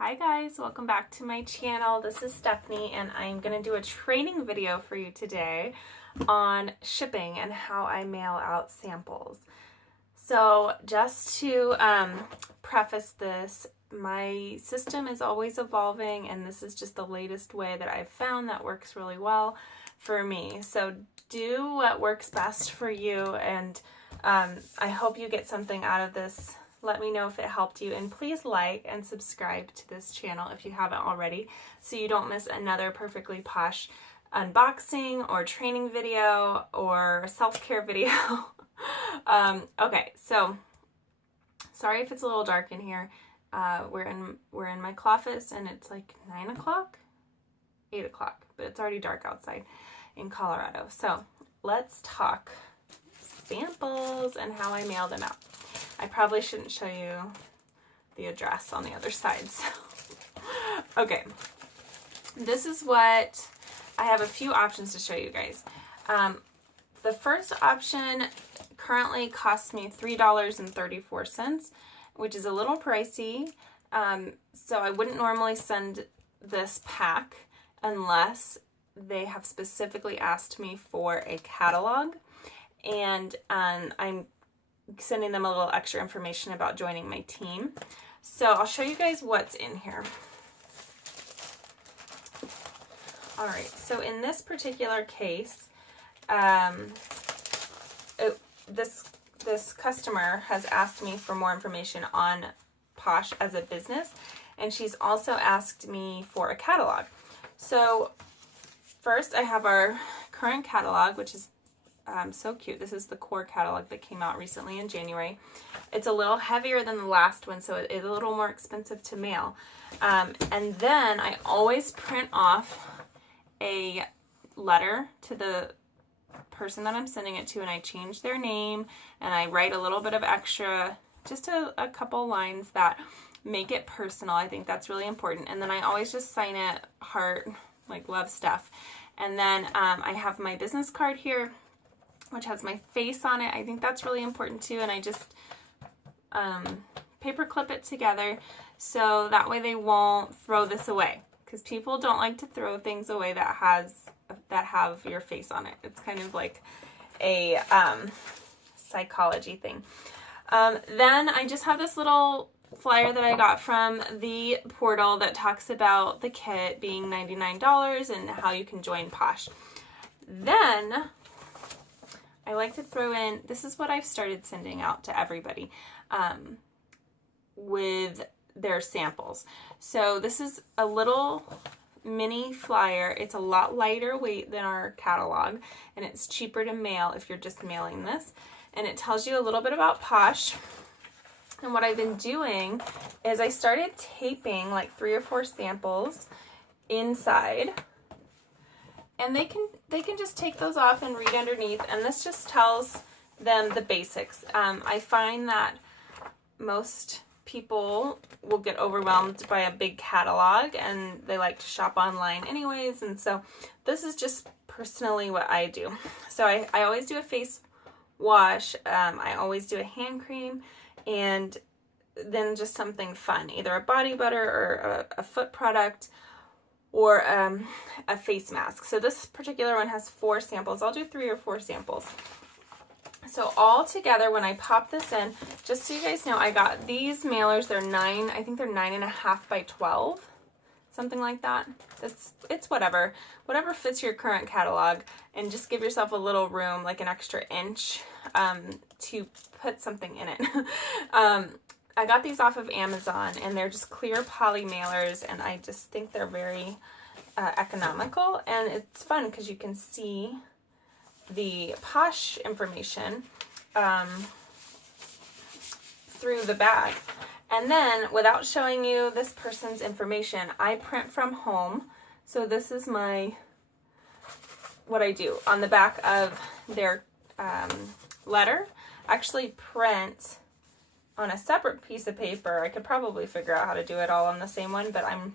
Hi guys, welcome back to my channel. This is Stephanie and I'm going to do a training video for you today on shipping and how I mail out samples. So just to preface this, my system is always evolving and this is just the latest way that I've found that works really well for me. So do what works best for you, and I hope you get something out of this. Let me know if it helped you, and please like and subscribe to this channel if you haven't already so you don't miss another perfectly posh unboxing or training video or self-care video. Okay, so sorry if it's a little dark in here. We're in my cloffice and it's like 9 o'clock, 8 o'clock, but it's already dark outside in Colorado. So let's talk samples and how I mail them out. I probably shouldn't show you the address on the other side. So, okay, this is what I have. A few options to show you guys. The first option currently costs me $3.34, which is a little pricey. So I wouldn't normally send this pack unless they have specifically asked me for a catalog, and I'm sending them a little extra information about joining my team. So I'll show you guys what's in here. All right, so in this particular case, this customer has asked me for more information on Posh as a business, and she's also asked me for a catalog. So first I have our current catalog, which is so cute. This is the core catalog that came out recently in January. It's a little heavier than the last one, so it is a little more expensive to mail. And then I always print off a letter to the person that I'm sending it to, and I change their name and I write a little bit of extra, just a couple lines that make it personal. I think that's really important. And then I always just sign it heart, like love Steph. And then I have my business card here, which has my face on it. I think that's really important too, and I just paper clip it together so that way they won't throw this away, because people don't like to throw things away that have your face on it. It's kind of like a psychology thing. Then I just have this little flyer that I got from the portal that talks about the kit being $99 and how you can join Posh. Then I like to throw in, this is what I've started sending out to everybody with their samples. So this is a little mini flyer. It's a lot lighter weight than our catalog, and it's cheaper to mail if you're just mailing this. And it tells you a little bit about Posh. And what I've been doing is I started taping like 3 or 4 samples inside. And they can just take those off and read underneath, and this just tells them the basics. I find that most people will get overwhelmed by a big catalog and they like to shop online anyways, and so this is just personally what I do. So I always do a face wash, I always do a hand cream, and then just something fun, either a body butter or a foot product, or a face mask. So this particular one has 4 samples. I'll do 3 or 4 samples. So all together, when I pop this in, just so you guys know, I got these mailers. They're 9, I think they're 9.5 by 12, something like that. It's whatever fits your current catalog, and just give yourself a little room, like an extra inch, to put something in it. I got these off of Amazon, and they're just clear poly mailers, and I just think they're very economical, and it's fun because you can see the Posh information through the bag. And then, without showing you this person's information, I print from home. So this is what I do. On the back of their letter, I actually print on a separate piece of paper. I could probably figure out how to do it all on the same one, but I'm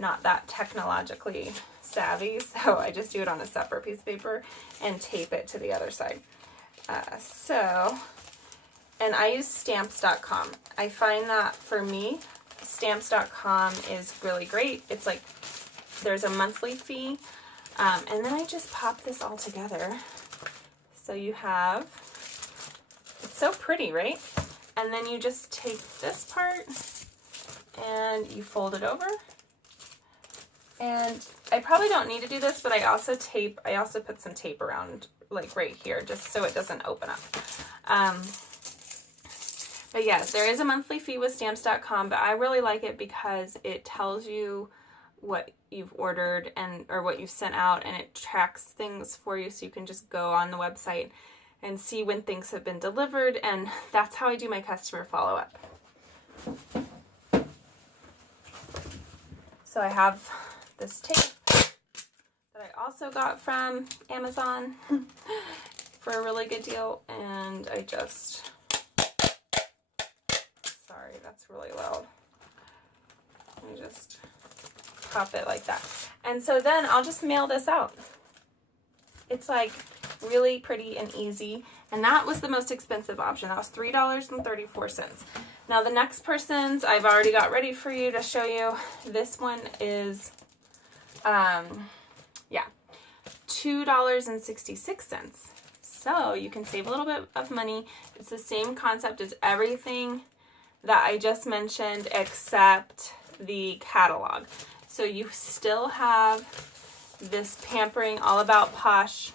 not that technologically savvy, so I just do it on a separate piece of paper and tape it to the other side. And I use stamps.com. I find that for me, stamps.com is really great. It's like there's a monthly fee. And then I just pop this all together. So you have, it's so pretty, right? And then you just take this part and you fold it over. And I probably don't need to do this, but I also put some tape around, like right here, just so it doesn't open up. But yes, there is a monthly fee with stamps.com, but I really like it because it tells you what you've ordered or what you've sent out, and it tracks things for you, so you can just go on the website and see when things have been delivered, and that's how I do my customer follow-up. So I have this tape that I also got from Amazon for a really good deal, and I just, sorry, that's really loud. I just pop it like that. And so then I'll just mail this out. It's like really pretty and easy. And that was the most expensive option. That was $3.34. Now the next person's I've already got ready for you to show you. This one is, $2.66. So you can save a little bit of money. It's the same concept as everything that I just mentioned except the catalog. So you still have this pampering all about Posh,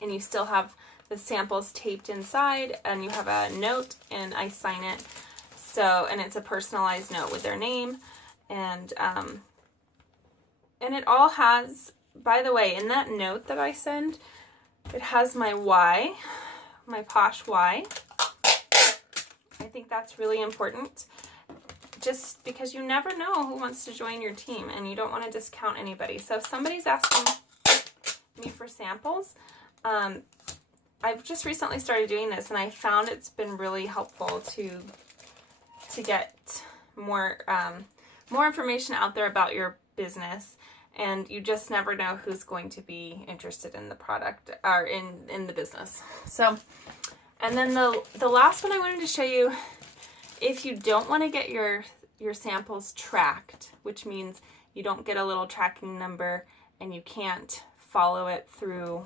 and you still have the samples taped inside, and you have a note, and I sign it. So, and it's a personalized note with their name, and it all has, by the way, in that note that I send, it has my Y, my Posh Y. I think that's really important, just because you never know who wants to join your team, and you don't want to discount anybody. So if somebody's asking me for samples, I've just recently started doing this, and I found it's been really helpful to get more information out there about your business, and you just never know who's going to be interested in the product or in the business. So, and then the last one I wanted to show you, if you don't want to get your samples tracked, which means you don't get a little tracking number and you can't follow it through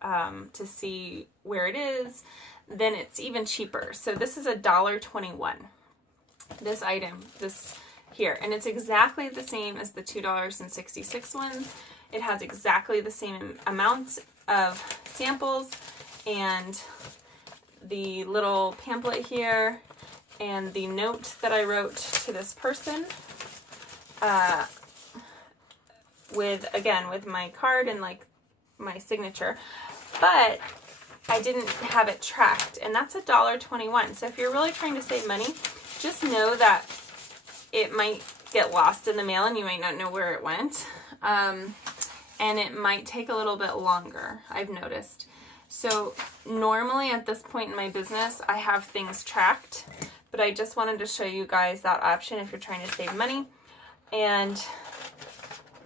to see where it is, then it's even cheaper. So this is $1.21. This item, this here, and it's exactly the same as the $2.66 one. It has exactly the same amounts of samples and the little pamphlet here and the note that I wrote to this person with my card and like my signature, but I didn't have it tracked, and that's $1.21. So if you're really trying to save money, just know that it might get lost in the mail and you might not know where it went, and it might take a little bit longer, I've noticed. So normally at this point in my business, I have things tracked, but I just wanted to show you guys that option if you're trying to save money. And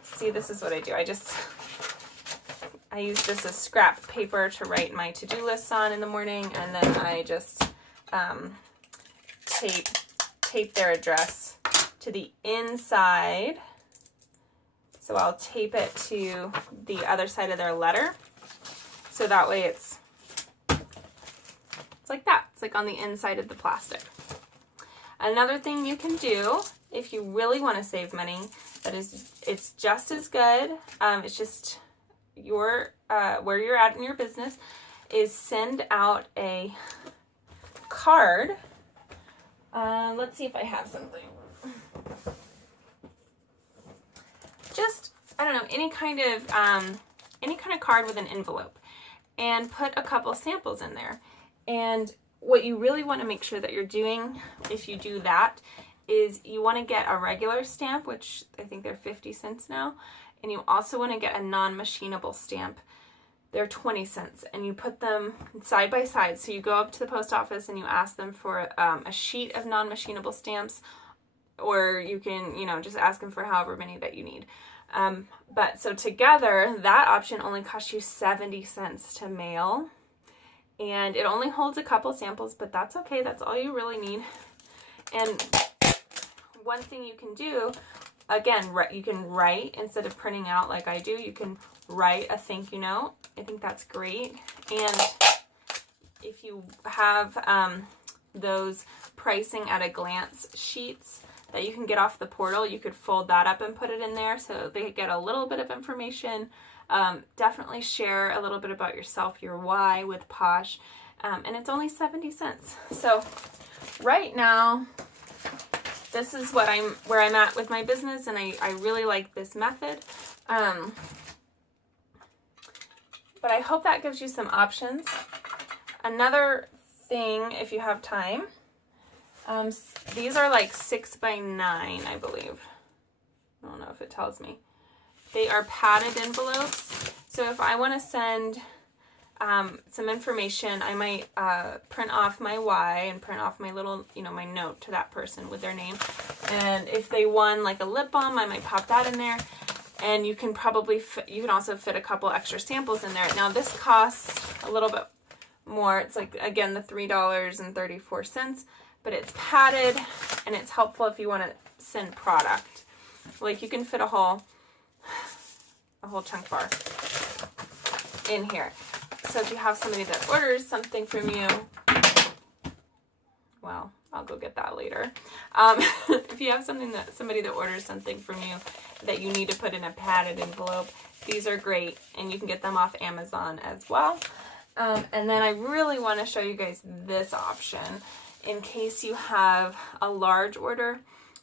see, this is what I do. I use this as scrap paper to write my to-do lists on in the morning, and then I just tape their address to the inside. So I'll tape it to the other side of their letter. So that way it's like that. It's like on the inside of the plastic. Another thing you can do if you really want to save money, it's just as good. It's just where you're at in your business, is send out a card. Let's see if I have something. Just, I don't know, any kind of card with an envelope, and put a couple samples in there. And what you really want to make sure that you're doing, if you do that, is you want to get a regular stamp, which I think they're 50 cents now, and you also want to get a non-machinable stamp. They're 20 cents, and you put them side by side. So you go up to the post office and you ask them for a sheet of non-machinable stamps, or you can, just ask them for however many that you need. But so together, that option only costs you 70 cents to mail, and it only holds a couple samples, but that's okay. That's all you really need. And one thing you can do, again, you can write instead of printing out like I do. You can write a thank you note. I think that's great. And if you have those pricing at a glance sheets that you can get off the portal, you could fold that up and put it in there so they get a little bit of information. Definitely share a little bit about yourself, your why with Posh. And it's only 70 cents. So right now, this is where I'm at with my business, and I really like this method. But I hope that gives you some options. Another thing, if you have time, these are like 6 by 9, I believe. I don't know if it tells me. They are padded envelopes. So if I want to send some information, I might print off my why and print off my little, my note to that person with their name. And if they won like a lip balm, I might pop that in there. And you can you can also fit a couple extra samples in there. Now this costs a little bit more. It's like, again, the $3.34, but it's padded and it's helpful if you want to send product. Like you can fit a whole chunk bar in here. So if you have somebody that orders something from you, well, I'll go get that later. If you have somebody that orders something from you that you need to put in a padded envelope, these are great, and you can get them off Amazon as well. And then I really want to show you guys this option in case you have a large order,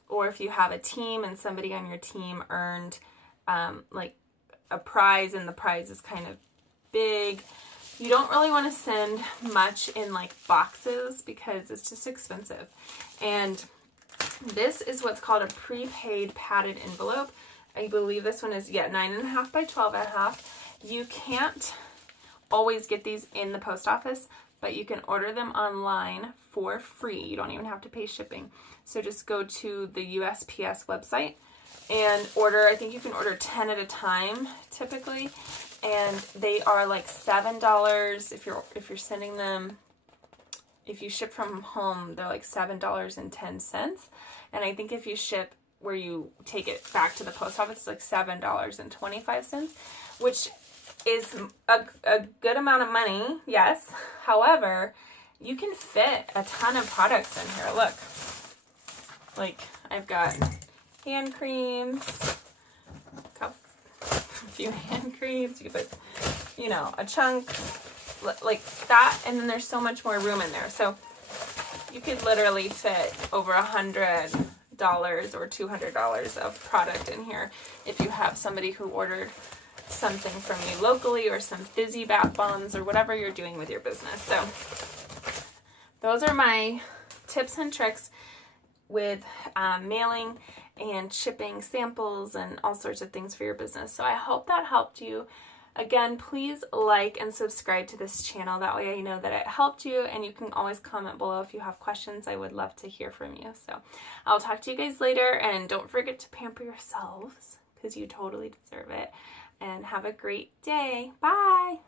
or if you have a team and somebody on your team earned like a prize and the prize is kind of big. You don't really want to send much in like boxes because it's just expensive. And this is what's called a prepaid padded envelope. I believe this one is 9.5 by 12.5. You can't always get these in the post office, but you can order them online for free. You don't even have to pay shipping. So just go to the USPS website and order. I think you can order 10 at a time typically. And they are like $7 if you're sending them. If you ship from home, they're like $7.10. And I think if you ship where you take it back to the post office, it's like $7.25, which is a good amount of money, yes. However, you can fit a ton of products in here. Look, like I've got hand creams, a few hand creams, you could put, a chunk like that, and then there's so much more room in there. So you could literally fit over $100 or $200 of product in here if you have somebody who ordered something from you locally, or some fizzy bath bombs, or whatever you're doing with your business. So those are my tips and tricks with mailing and shipping samples and all sorts of things for your business. So I hope that helped you. Again, please like and subscribe to this channel. That way I know that it helped you, and you can always comment below if you have questions. I would love to hear from you. So I'll talk to you guys later, and don't forget to pamper yourselves because you totally deserve it. And have a great day. Bye.